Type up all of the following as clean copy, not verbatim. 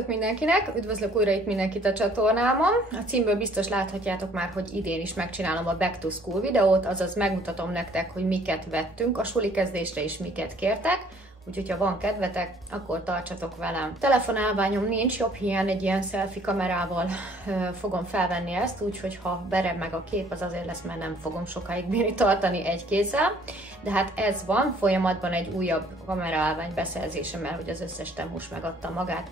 Sziasztok mindenkinek! Üdvözlök újra itt mindenkit a csatornámon. A címből biztos láthatjátok már, hogy idén is megcsinálom a Back to School videót, azaz megmutatom nektek, hogy miket vettünk a suli kezdésre és miket kértek. Úgyhogy ha van kedvetek, akkor tartsatok velem. Telefonálványom nincs, jobb hiány egy ilyen selfie kamerával fogom felvenni ezt, úgyhogy ha bereb meg a kép, az azért lesz, mert nem fogom sokáig bírni tartani egy kézzel. De hát ez van, folyamatban egy újabb kameraállvány beszerzése, mert hogy az összes Temus megadta magát.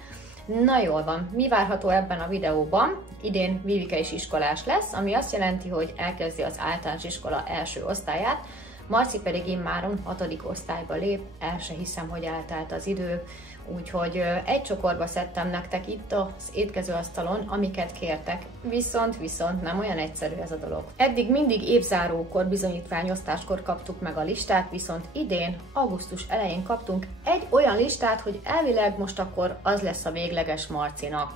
Na jól van, mi várható ebben a videóban? Idén Vivike is iskolás lesz, ami azt jelenti, hogy elkezdi az általános iskola első osztályát, Marci pedig immáron 6. osztályba lép, el se hiszem, hogy eltelt az idő, úgyhogy egy csokorba szedtem nektek itt az étkezőasztalon, amiket kértek, viszont nem olyan egyszerű ez a dolog. Eddig mindig évzárókor, bizonyítványosztáskor kaptuk meg a listát, viszont idén, augusztus elején kaptunk egy olyan listát, hogy elvileg most akkor az lesz a végleges Marcinak.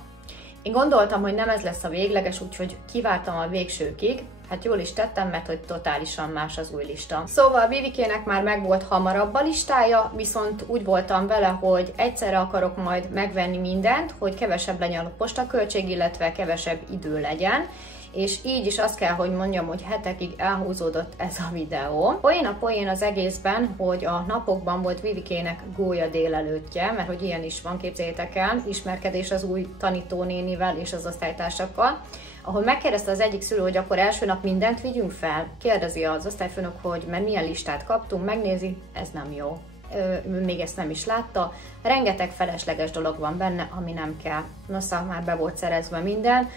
Én gondoltam, hogy nem ez lesz a végleges, úgyhogy kivártam a végsőkig. Hát jól is tettem, mert hogy totálisan más az új lista. Szóval Vivikének már megvolt hamarabb a listája, viszont úgy voltam vele, hogy egyszerre akarok majd megvenni mindent, hogy kevesebb legyen a postaköltség, illetve kevesebb idő legyen. És így is azt kell, hogy mondjam, hogy hetekig elhúzódott ez a videó. Poén az egészben, hogy a napokban volt Vivikének gólya délelőttje, mert hogy ilyen is van, képzeljétek el, ismerkedés az új tanítónénivel és az osztálytársakkal, ahol megkérdezte az egyik szülő, hogy akkor első nap mindent vigyünk fel. Kérdezi az osztályfőnök, hogy mert milyen listát kaptunk, megnézi, ez nem jó. Még ezt nem is látta. Rengeteg felesleges dolog van benne, ami nem kell. Nosza, már be volt szerezve minden.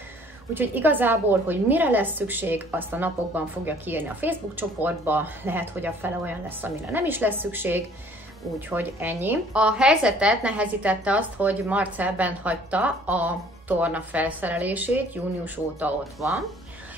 Úgyhogy igazából, hogy mire lesz szükség, azt a napokban fogja kiírni a Facebook csoportba, lehet, hogy a fele olyan lesz, amire nem is lesz szükség, úgyhogy ennyi. A helyzetet nehezítette azt, hogy Marcel bent hagyta a torna felszerelését, június óta ott van,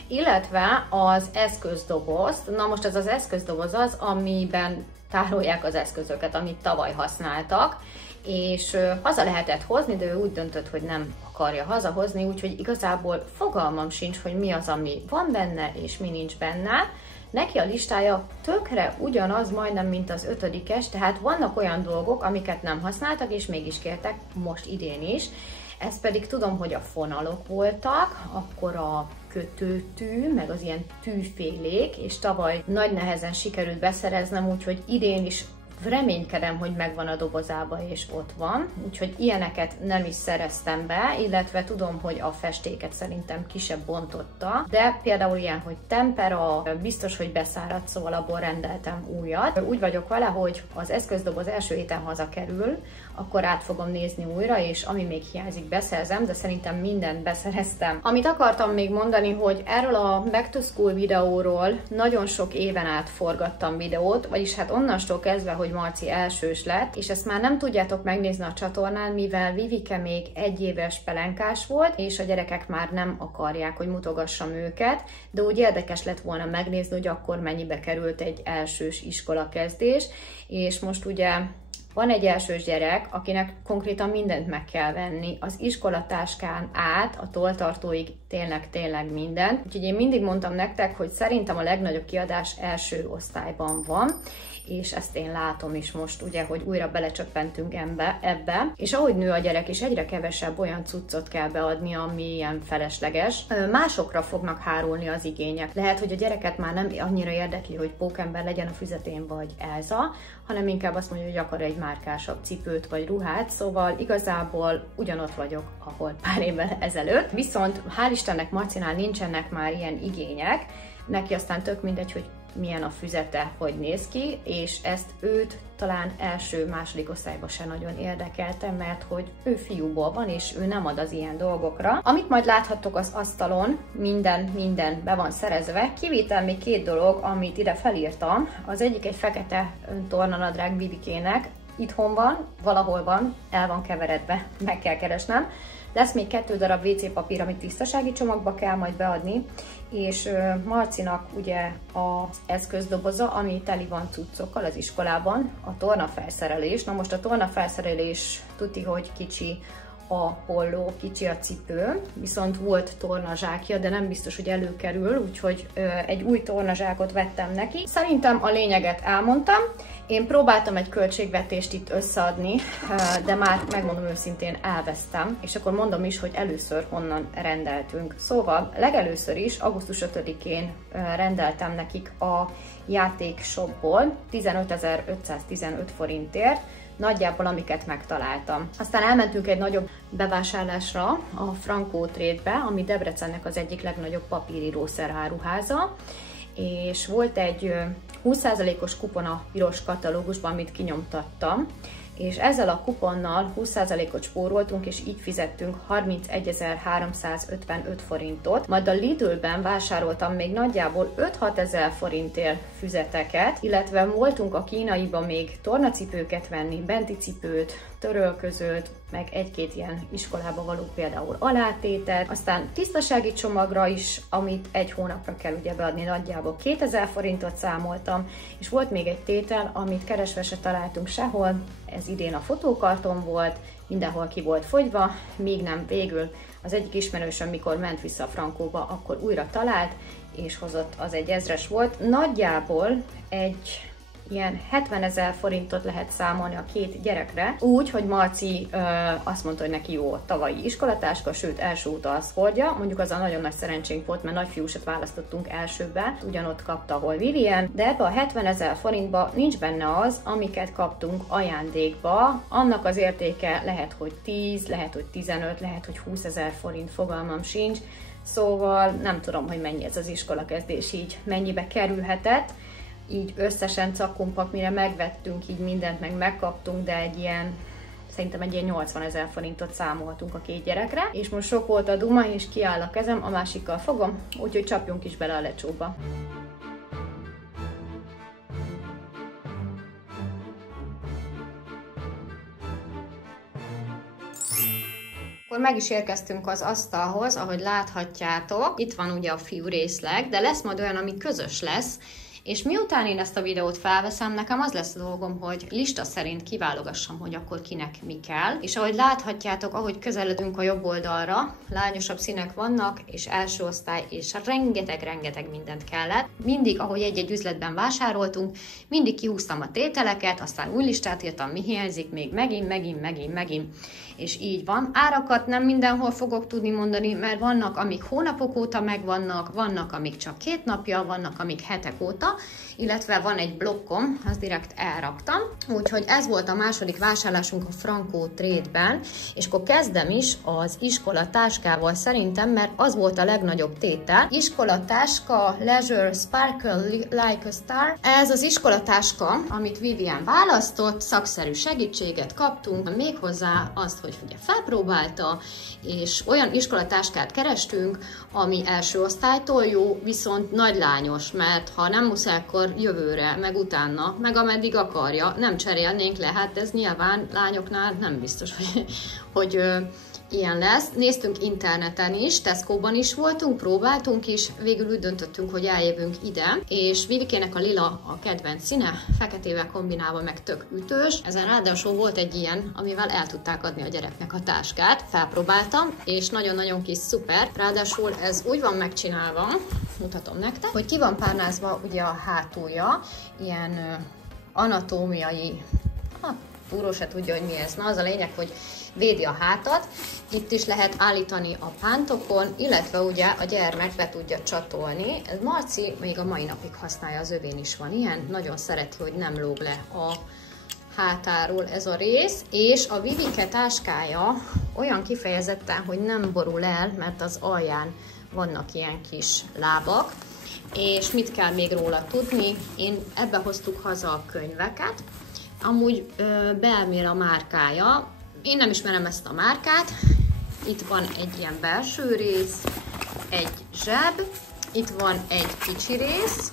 illetve az eszközdobozt. Na most ez az eszközdoboz az, amiben tárolják az eszközöket, amit tavaly használtak, és haza lehetett hozni, de ő úgy döntött, hogy nem akarja hazahozni, úgyhogy igazából fogalmam sincs, hogy mi az, ami van benne, és mi nincs benne. Neki a listája tökre ugyanaz majdnem, mint az 5-es, tehát vannak olyan dolgok, amiket nem használtak, és mégis kértek, most idén is. Ez pedig tudom, hogy a fonalok voltak, akkor a kötőtű, meg az ilyen tűfélék, és tavaly nagy nehezen sikerült beszereznem, úgyhogy idén is reménykedem, hogy megvan a dobozába és ott van, úgyhogy ilyeneket nem is szereztem be, illetve tudom, hogy a festéket szerintem kisebb bontotta, de például ilyen, hogy tempera, biztos, hogy beszáradt, szóval abból rendeltem újat. Úgy vagyok vele, hogy az eszközdoboz első héten hazakerül, akkor át fogom nézni újra, és ami még hiányzik, beszerzem, de szerintem mindent beszereztem. Amit akartam még mondani, hogy erről a Back to School videóról nagyon sok éven át forgattam videót, vagyis hát onnantól kezdve, hogy Marci elsős lett, és ezt már nem tudjátok megnézni a csatornán, mivel Vivike még 1 éves pelenkás volt, és a gyerekek már nem akarják, hogy mutogassam őket, de úgy érdekes lett volna megnézni, hogy akkor mennyibe került egy elsős iskolakezdés, és most ugye van egy elsős gyerek, akinek konkrétan mindent meg kell venni, az iskolatáskán át, a tolltartóig tényleg minden. Úgyhogy én mindig mondtam nektek, hogy szerintem a legnagyobb kiadás első osztályban van, és ezt én látom is most, ugye, hogy újra belecsöppentünk ebbe, és ahogy nő a gyerek, és egyre kevesebb olyan cuccot kell beadni, ami ilyen felesleges, másokra fognak hárulni az igények. Lehet, hogy a gyereket már nem annyira érdekli, hogy Pókember legyen a füzetén, vagy Elsa, hanem inkább azt mondja, hogy akar egy márkásabb cipőt, vagy ruhát, szóval igazából ugyanott vagyok, ahol pár évvel ezelőtt. Viszont hál' Istennek Marcinál nincsenek már ilyen igények, neki aztán tök mindegy, hogy milyen a füzete, hogy néz ki, és ezt őt talán első-második osztályban se nagyon érdekelte, mert hogy ő fiúból van, és ő nem ad az ilyen dolgokra. Amit majd láthattok az asztalon, minden be van szerezve, kivétel még 2 dolog, amit ide felírtam. Az egyik egy fekete tornanadrág Vivikének, itthon van, valahol van, el van keveredve, meg kell keresnem. Lesz még 2 darab WC papír, amit tisztasági csomagba kell majd beadni, és Marcinak ugye az eszközdoboza, ami teli van cuccokkal az iskolában, a tornafelszerelés. Na most a tornafelszerelés tuti, hogy kicsi a polló, kicsi a cipő, viszont volt tornazsákja, de nem biztos, hogy előkerül, úgyhogy egy új tornazsákot vettem neki. Szerintem a lényeget elmondtam. Én próbáltam egy költségvetést itt összeadni, de már megmondom őszintén elvesztem, és akkor mondom is, hogy először honnan rendeltünk. Szóval legelőször is augusztus 5-én rendeltem nekik a játékshopból 15.515 forintért, nagyjából amiket megtaláltam. Aztán elmentünk egy nagyobb bevásárlásra, a Franco Trade-be, ami Debrecennek az egyik legnagyobb papírírószer áruháza, és volt egy 20%-os kupon a piros katalógusban, amit kinyomtattam, és ezzel a kuponnal 20%-ot spóroltunk, és így fizettünk 31.355 forintot. Majd a Lidl-ben vásároltam még nagyjából 5-6 ezer forintért füzeteket, illetve voltunk a kínaiba még tornacipőket venni, benti cipőt, törölközőt, meg egy-két ilyen iskolába való például alátétet, aztán tisztasági csomagra is, amit egy hónapra kell ugye beadni, nagyjából 2000 forintot számoltam, és volt még egy tétel, amit keresve se találtunk sehol, ez idén a fotókarton volt, mindenhol ki volt fogyva, míg nem végül az egyik ismerősöm, mikor ment vissza a Frankóba, akkor újra talált, és hozott, az egy 1000-es volt. Nagyjából egy ilyen 70 000 forintot lehet számolni a két gyerekre, úgy, hogy Marci azt mondta, hogy neki jó a tavalyi iskolatáska, sőt első óta azt hordja, mondjuk az a nagyon nagy szerencsénk volt, mert nagyfiúsat választottunk elsőbe, ugyanott kapta, ahol Vivian, de ebbe a 70 000 forintba nincs benne az, amiket kaptunk ajándékba, annak az értéke lehet, hogy 10, lehet, hogy 15, lehet, hogy 20 000 forint, fogalmam sincs, szóval nem tudom, hogy mennyi ez az iskolakezdés így, mennyibe kerülhetett. Így összesen cakkumpak, mire megvettünk, így mindent meg megkaptunk, de szerintem egy ilyen 80 000 forintot számoltunk a két gyerekre. És most sok volt a duma, és kiáll a kezem, a másikkal fogom, úgyhogy csapjunk is bele a lecsóba. Akkor meg is érkeztünk az asztalhoz, ahogy láthatjátok. Itt van ugye a fiú részleg, de lesz majd olyan, ami közös lesz. És miután én ezt a videót felveszem, nekem az lesz a dolgom, hogy lista szerint kiválogassam, hogy akkor kinek mi kell. És ahogy láthatjátok, ahogy közeledünk a jobb oldalra, lányosabb színek vannak, és első osztály, és rengeteg mindent kellett. Mindig, ahogy egy-egy üzletben vásároltunk, mindig kihúztam a tételeket, aztán új listát írtam, mi hiányzik még, megint. És így van. Árakat nem mindenhol fogok tudni mondani, mert vannak, amik hónapok óta megvannak, vannak, amik csak 2 napja, vannak, amik hetek óta, illetve van egy blokkom, azt direkt elraktam. Úgyhogy ez volt a második vásárlásunk a Franco Trade-ben, és akkor kezdem is az iskolatáskával szerintem, mert az volt a legnagyobb tétel. Iskolatáska Leisure Sparkle Like a Star. Ez az iskolatáska, amit Vivian választott, szakszerű segítséget kaptunk, méghozzá azt, hogy ugye felpróbálta, és olyan iskolatáskát kerestünk, ami első osztálytól jó, viszont nagylányos, mert ha nem muszáj, akkor jövőre, meg utána, meg ameddig akarja, nem cserélnénk le, hát ez nyilván lányoknál nem biztos, hogy ilyen lesz. Néztünk interneten is, Tesco-ban is voltunk, próbáltunk is, végül úgy döntöttünk, hogy eljövünk ide, és Vivikének a lila a kedvenc színe, feketével kombinálva meg tök ütős. Ezen ráadásul volt egy ilyen, amivel el tudták adni a gyereknek a táskát. Felpróbáltam, és nagyon-nagyon kis szuper. Ráadásul ez úgy van megcsinálva, mutatom nektek, hogy ki van párnázva ugye a hátulja, ilyen anatómiai, túró se tudja, hogy mi ez. Na, az a lényeg, hogy védi a hátat, itt is lehet állítani a pántokon, illetve ugye a gyermek be tudja csatolni. Ez Marci még a mai napig használja, az övén is van ilyen, nagyon szereti, hogy nem lóg le a hátáról ez a rész, és a Vivike táskája olyan kifejezetten, hogy nem borul el, mert az alján vannak ilyen kis lábak. És mit kell még róla tudni? Én ebbe hoztuk haza a könyveket, amúgy Belmér a márkája. Én nem ismerem ezt a márkát. Itt van egy ilyen belső rész, egy zseb, itt van egy kicsi rész,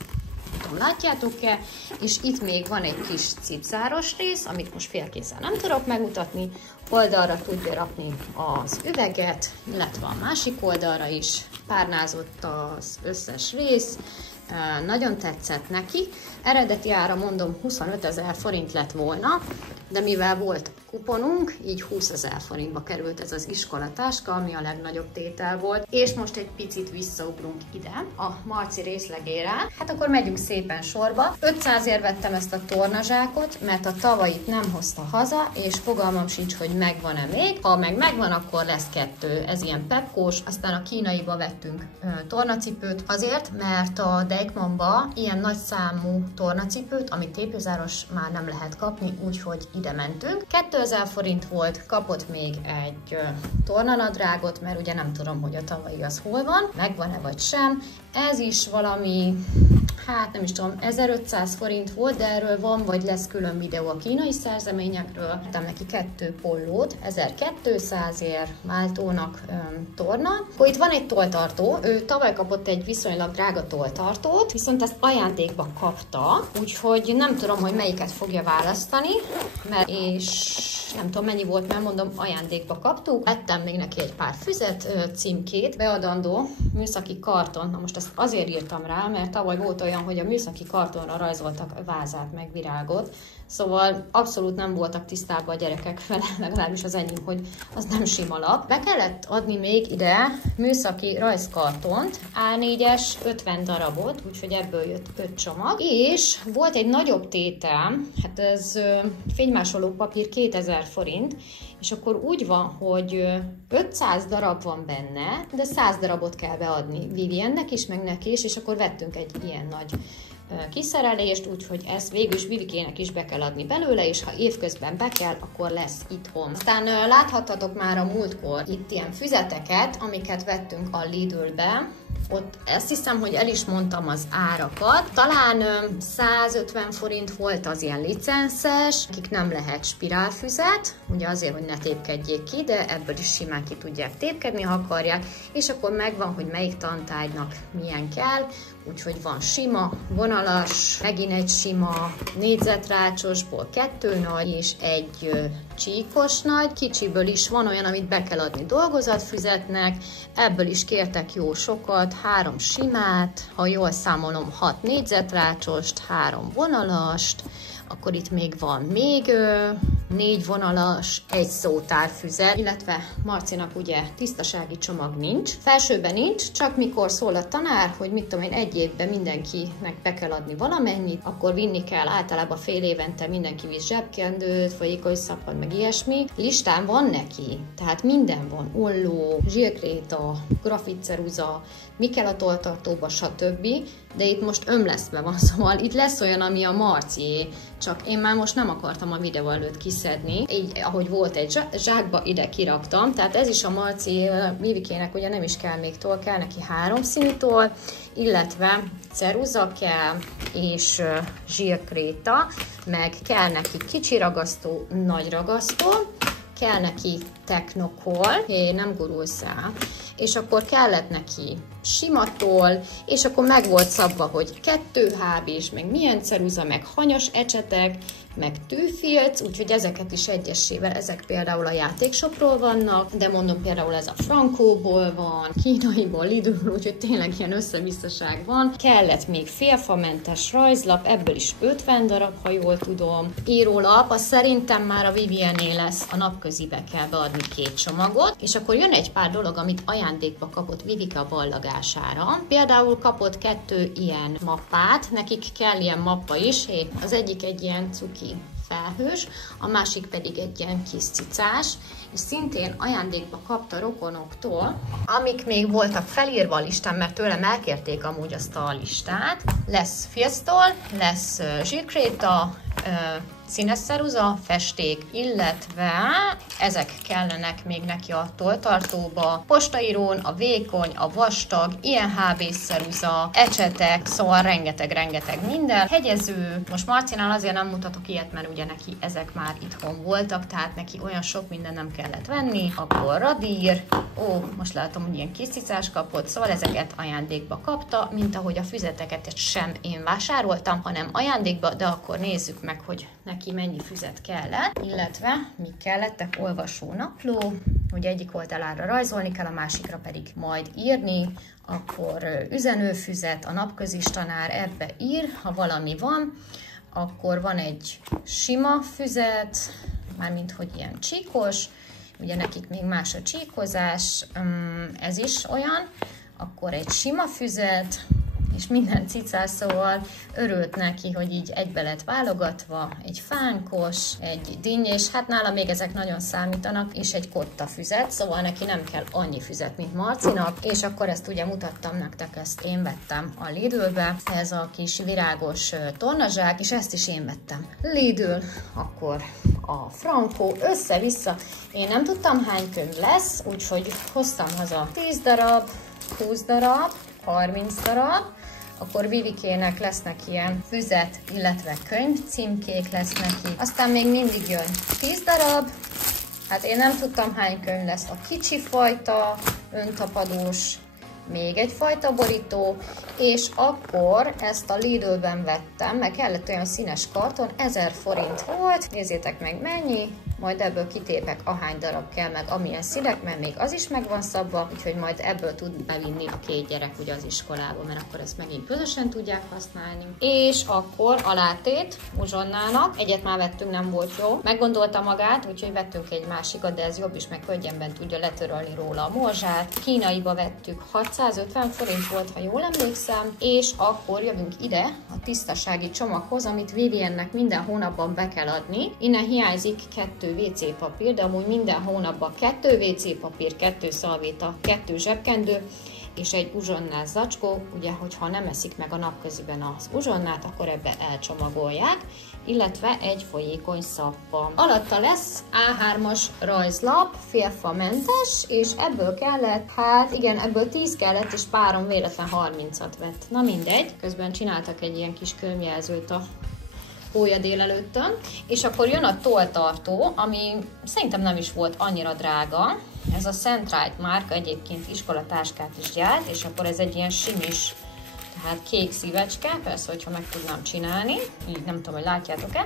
nem tudom, látjátok-e, és itt még van egy kis cipzáros rész, amit most félkészen nem tudok megmutatni. Oldalra tudja rakni az üveget, illetve a másik oldalra is. Párnázott az összes rész, nagyon tetszett neki. Eredeti ára mondom 25 000 forint lett volna, de mivel volt kuponunk, így 20 000 forintba került ez az iskolatáska, ami a legnagyobb tétel volt. És most egy picit visszaugrunk ide, a Marci részlegére. Hát akkor megyünk szépen sorba. 500-ért vettem ezt a tornazsákot, mert a tavalyit nem hozta haza, és fogalmam sincs, hogy megvan-e még. Ha meg megvan, akkor lesz 2. Ez ilyen pepkós, aztán a kínaiba vettünk tornacipőt. Azért, mert a Deichmannba ilyen nagy számú tornacipőt, amit tépőzáros már nem lehet kapni, úgyhogy ide mentünk. 2000 forint volt, kapott még egy tornanadrágot, mert ugye nem tudom, hogy a tavalyi az hol van, megvan-e vagy sem. Ez is valami, hát nem is tudom, 1500 forint volt, de erről van vagy lesz külön videó a kínai szerzeményekről. Adtam neki 2 pollót, 1200-ért váltónak torna. Akkor itt van egy tolltartó, ő tavaly kapott egy viszonylag drága tolltartót, viszont ezt ajándékba kapta, úgyhogy nem tudom, hogy melyiket fogja választani, mert és nem tudom mennyi volt, mert mondom, ajándékba kaptuk. Vettem még neki egy pár füzet, címkét, beadandó műszaki karton. Na most ezt azért írtam rá, mert tavaly volt olyan, hogy a műszaki kartonra rajzoltak vázát, meg virágot, szóval abszolút nem voltak tisztában a gyerekek vele, legalábbis az enyém, hogy az nem sima lap. Be kellett adni még ide műszaki rajzkartont, A4-es 50 darabot, úgyhogy ebből jött 5 csomag, és volt egy nagyobb tétel, hát ez fénymásoló papír 2000 forint, és akkor úgy van, hogy 500 darab van benne, de 100 darabot kell beadni Viviennek is, meg neki is, és akkor vettünk egy ilyen nagy kiszerelést, úgyhogy ezt végül is Vivikének is be kell adni belőle, és ha évközben be kell, akkor lesz itthon. Aztán láthattatok már a múltkor itt ilyen füzeteket, amiket vettünk a Lidl-be. Ott ezt hiszem, hogy el is mondtam az árakat. Talán 150 forint volt az ilyen licenszes, akik nem lehet spirálfüzet, ugye azért, hogy ne tépkedjék ki, de ebből is simán ki tudják tépkedni, ha akarják, és akkor megvan, hogy melyik tantárgynak milyen kell, úgyhogy van sima, vonalas, megint egy sima, négyzetrácsosból 2 nagy, és egy csíkos nagy, kicsiből is van olyan, amit be kell adni dolgozatfüzetnek, ebből is kértek jó sokat, 3 simát, ha jól számolom 6 négyzetrácsost, 3 vonalast, akkor itt még van még 4 vonalas, egy szótárfüzet, illetve Marcinak ugye tisztasági csomag nincs. Felsőben nincs, csak mikor szól a tanár, hogy mit tudom én, egy évben mindenkinek be kell adni valamennyit, akkor vinni kell általában fél évente mindenki visz zsebkendőt, folyékony szappan, meg ilyesmi. Listán van neki, tehát minden van, olló, zsírkréta, grafitceruza, mi kell a tolltartóba, stb. De itt most ömlesztve van, szóval itt lesz olyan, ami a Marcié, csak én már most nem akartam a videó előtt kiszedni. Így, ahogy volt egy zsákba, ide kiraktam, tehát ez is a Marcié, Vivikének ugye nem is kell még toll, kell neki 3 színű toll, illetve ceruza kell, és zsírkréta, meg kell neki kicsi ragasztó, nagy ragasztó, kell neki technokol, nem gurulsz el, és akkor kellett neki simatól, és akkor meg volt szabva, hogy 2 HB-s, meg milyen ceruza, meg hanyas ecsetek, meg tűfilc, úgyhogy ezeket is egyesével, ezek például a játékshopról vannak, de mondom például ez a Frankóból van, kínaiból, Lidlből, úgyhogy tényleg ilyen összevisszaság van. Kellett még félfamentes rajzlap, ebből is 50 darab, ha jól tudom. Írólap, az szerintem már a Viviennél lesz, a napközibe kell beadni 2 csomagot, és akkor jön egy pár dolog, amit ajándékba kapott Vivike a ballagására. Például kapott 2 ilyen mappát, nekik kell ilyen mappa is, az egyik egy ilyen cuki felhős, a másik pedig egy ilyen kis cicás, és szintén ajándékba kapta rokonoktól, amik még voltak felírva a listán, mert tőlem elkérték amúgy azt a listát. Lesz filctoll, lesz zsírkréta, színes ceruza, festék, illetve ezek kellenek még neki a tolltartóba, postaírón, a vékony, a vastag, ilyen HB ceruza, ecsetek, szóval rengeteg minden. Hegyező, most Marcinál azért nem mutatok ilyet, mert ugye neki ezek már itthon voltak, tehát neki olyan sok minden nem kellett venni. Akkor radír, most látom, hogy ilyen kis cicás kapott, szóval ezeket ajándékba kapta, mint ahogy a füzeteket sem én vásároltam, hanem ajándékba, de akkor nézzük meg, hogy neki mennyi füzet kellett, illetve mik kellettek, olvasónapló, hogy egyik oldalára rajzolni kell, a másikra pedig majd írni, akkor üzenőfüzet, a napközis tanár ebbe ír, ha valami van, akkor van egy sima füzet, mármint hogy ilyen csíkos, ugye nekik még más a csíkozás, ez is olyan, akkor egy sima füzet, és minden cicás, szóval örült neki, hogy így egybe lett válogatva, egy fánkos, egy dinnyés, hát nála még ezek nagyon számítanak, és egy kotta füzet, szóval neki nem kell annyi füzet, mint Marcinak, és akkor ezt ugye mutattam nektek, ezt én vettem a Lidlbe, ez a kis virágos tornazsák, és ezt is én vettem. Lidl, akkor a Franco, össze-vissza, én nem tudtam hány könyv lesz, úgyhogy hoztam haza 10 darab, 20 darab, 30 darab, akkor Vivikének lesznek ilyen füzet, illetve könyvcímkék lesz neki. Aztán még mindig jön 10 darab, hát én nem tudtam hány könyv lesz. A kicsi fajta, öntapadós, még egy fajta borító, és akkor ezt a Lidlben vettem, meg kellett olyan színes karton, 1000 forint volt, nézzétek meg mennyi, majd ebből kitépek ahány darab kell, meg amilyen színek, mert még az is meg van szabva, úgyhogy majd ebből tud bevinni a 2 gyerek ugye az iskolába, mert akkor ezt megint közösen tudják használni. És akkor alátét uzsonnának, egyet már vettünk, nem volt jó, meggondolta magát, úgyhogy vettünk egy másikat, de ez jobb is, meg könnyebben tudja letörölni róla a morzsát. Kínaiba vettük, 650 forint volt, ha jól emlékszem, és akkor jövünk ide a tisztasági csomaghoz, amit Viviennek minden hónapban be kell adni. Innen hiányzik 2 WC papír, de amúgy minden hónapban 2 WC papír, 2 szalvéta, 2 zsebkendő, és egy uzsonnás zacskó, ugye, hogyha nem eszik meg a napköziben az uzsonnát, akkor ebbe elcsomagolják, illetve egy folyékony szappan. Alatta lesz A3-as rajzlap, félfamentes, és ebből kellett, hát igen, ebből 10 kellett, és párom véletlen 30-at vett. Na mindegy, közben csináltak egy ilyen kis könyvjelzőt a pólya délelőttön, és akkor jön a tolltartó, ami szerintem nem is volt annyira drága. Ez a Centrite márka, egyébként iskolatáskát is gyárt, és akkor ez egy ilyen simis, tehát kék szívecske, persze, hogyha meg tudnám csinálni, így nem tudom, hogy látjátok-e,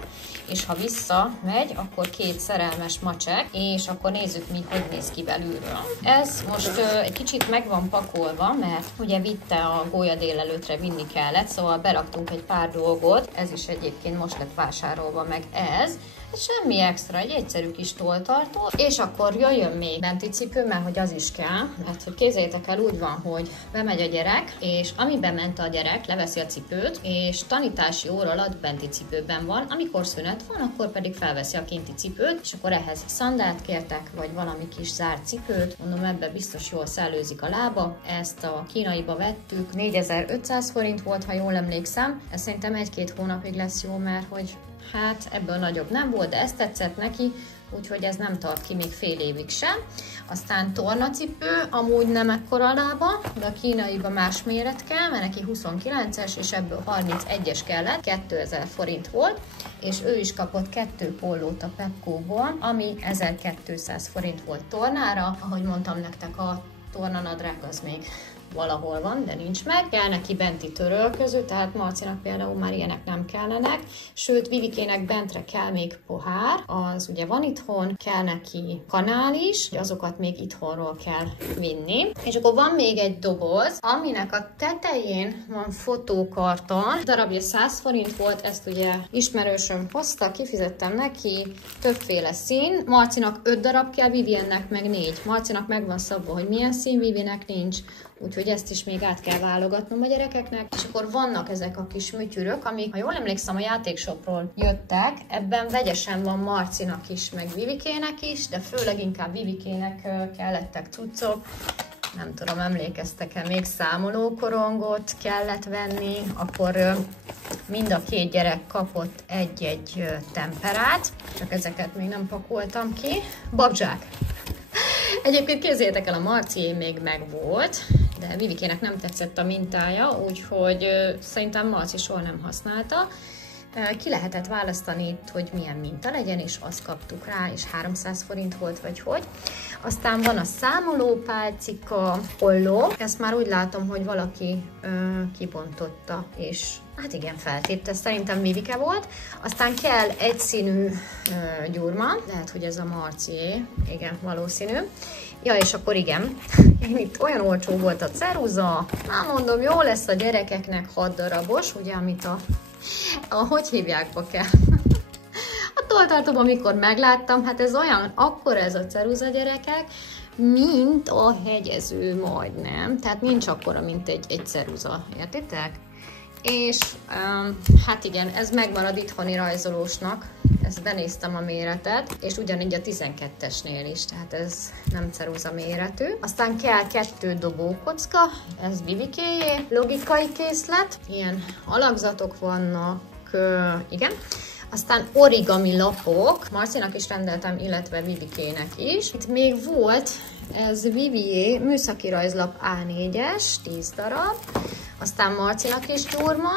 és ha visszamegy, akkor 2 szerelmes macsek, és akkor nézzük, hogy néz ki belülről. Ez most egy kicsit meg van pakolva, mert ugye vitte a gólya délelőtre, vinni kellett, szóval beraktunk egy pár dolgot, ez is egyébként most lett vásárolva meg ez, semmi extra, egy egyszerű kis tolltartó, és akkor jöjjön még benti cipő, mert hogy az is kell, mert hogy képzeljétek el, úgy van, hogy bemegy a gyerek, és ami bement a gyerek, leveszi a cipőt, és tanítási óra alatt benti cipőben van, amikor szünet van, akkor pedig felveszi a kinti cipőt, és akkor ehhez szandált kértek, vagy valami kis zárt cipőt, mondom, ebbe biztos jól szellőzik a lába, ezt a kínaiba vettük, 4500 forint volt, ha jól emlékszem, ez szerintem 1-2 hónapig lesz jó, mert hogy hát ebből nagyobb nem volt, de ezt tetszett neki, úgyhogy ez nem tart ki még fél évig sem. Aztán tornacipő, amúgy nem ekkora a lába, de a kínaiba más méret kell, mert neki 29-es, és ebből 31-es kellett, 2000 forint volt, és ő is kapott 2 pollót a Pepco-ból, ami 1200 forint volt tornára. Ahogy mondtam nektek, a tornanadrág az még valahol van, de nincs meg. Kell neki benti törölköző, tehát Marcinak például már ilyenek nem kellenek, sőt Vivikének bentre kell még pohár, az ugye van itthon, kell neki kanál is, azokat még itthonról kell vinni. És akkor van még egy doboz, aminek a tetején van fotókarton, darabja 100 forint volt, ezt ugye ismerősöm hozta, kifizettem neki, többféle szín, Marcinak 5 darab kell, Viviennek meg 4. Marcinak meg van szabva, hogy milyen szín, Vivinek nincs, úgyhogy ezt is még át kell válogatnom a gyerekeknek. És akkor vannak ezek a kis műtyürök, amik, ha jól emlékszem, a játékshopról jöttek. Ebben vegyesen van Marcinak is, meg Vivikének is, de főleg inkább Vivikének kellettek cuccok. Nem tudom, emlékeztek-e, még számolókorongot kellett venni, akkor mind a 2 gyerek kapott egy-egy temperát, csak ezeket még nem pakoltam ki. Babzsák! Egyébként képzeljétek el, a Marcié még megvolt, de Vivikének nem tetszett a mintája, úgyhogy szerintem Marci soha nem használta. Ki lehetett választani itt, hogy milyen minta legyen, és azt kaptuk rá, és 300 forint volt, vagy hogy. Aztán van a számolópálcika, olló. Ezt már úgy látom, hogy valaki kibontotta, és hát igen, feltépte, szerintem Vivike volt. Aztán kell egyszínű gyurma, lehet, hogy ez a Marcié, igen, valószínű. Ja, és akkor igen, itt olyan olcsó volt a ceruza, már mondom, jó lesz a gyerekeknek 6 darabos, ugye, amit hogy hívják kell? A attól tartom, amikor megláttam, hát ez olyan, akkor ez a ceruza, gyerekek, mint a hegyező majdnem. Tehát nincs akkora, mint egy ceruza, értitek? És hát igen, ez megmarad itthoni rajzolósnak, ezt benéztem a méretet, és ugyanígy a 12-esnél is, tehát ez nem ceruza méretű. Aztán kell 2 dobókocka, ez Vivikéjé, logikai készlet, ilyen alakzatok vannak, igen. Aztán origami lapok, Marcinak is rendeltem, illetve Vivikének is. Itt még volt ez Vivié műszaki rajzlap A4-es, 10 darab. Aztán Marcinak is gyurma,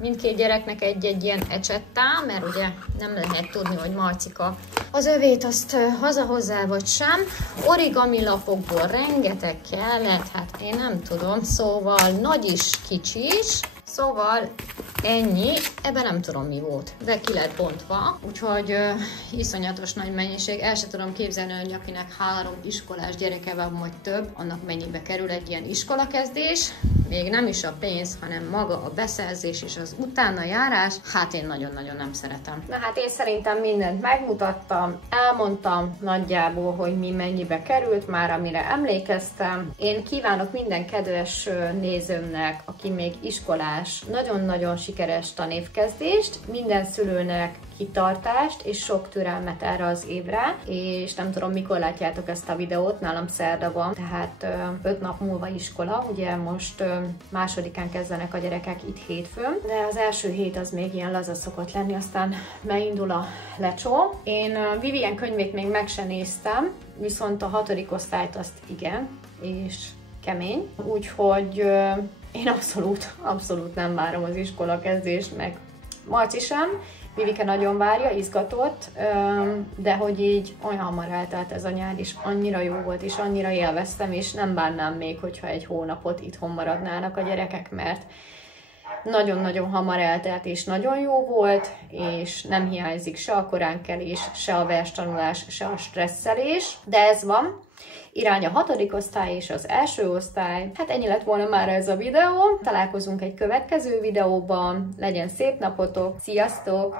mindkét gyereknek egy-egy ilyen ecsettá, mert ugye nem lehet tudni, hogy Marcika az övét azt hazahozza vagy sem. Origami lapokból rengeteg kellett, hát én nem tudom, szóval nagy is, kicsi is. Szóval ennyi, ebben nem tudom mi volt, de ki lett bontva, úgyhogy iszonyatos nagy mennyiség. El sem tudom képzelni, hogy akinek 3 iskolás gyereke van, vagy több, annak mennyibe kerül egy ilyen iskolakezdés. Még nem is a pénz, hanem maga a beszerzés és az utána járás. Hát én nagyon-nagyon nem szeretem. Na hát én szerintem mindent megmutattam, elmondtam nagyjából, hogy mi mennyibe került már, amire emlékeztem. Én kívánok minden kedves nézőmnek, aki még iskolás, nagyon-nagyon sikeres tanévkezdést, minden szülőnek kitartást és sok türelmet erre az évre, és nem tudom, mikor látjátok ezt a videót, nálam szerda van, tehát 5 nap múlva iskola, ugye most 2-án kezdenek a gyerekek itt hétfőn, de az első hét az még ilyen laza szokott lenni, aztán beindul a lecsó. Én Vivien könyvét még meg sem néztem, viszont a 6. osztályt azt igen, és kemény, úgyhogy én abszolút nem várom az iskola kezdést, meg Marci sem. Vivike nagyon várja, izgatott, de hogy így olyan hamar eltelt ez a nyár is, annyira jó volt, és annyira élveztem, és nem bánnám még, hogyha egy hónapot itthon maradnának a gyerekek, mert nagyon-nagyon hamar eltelt, és nagyon jó volt, és nem hiányzik se a koránkelés, se a verstanulás, se a stresszelés, de ez van. Irány a 6. osztály és az első osztály. Hát ennyi lett volna már ez a videó. Találkozunk egy következő videóban. Legyen szép napotok, sziasztok!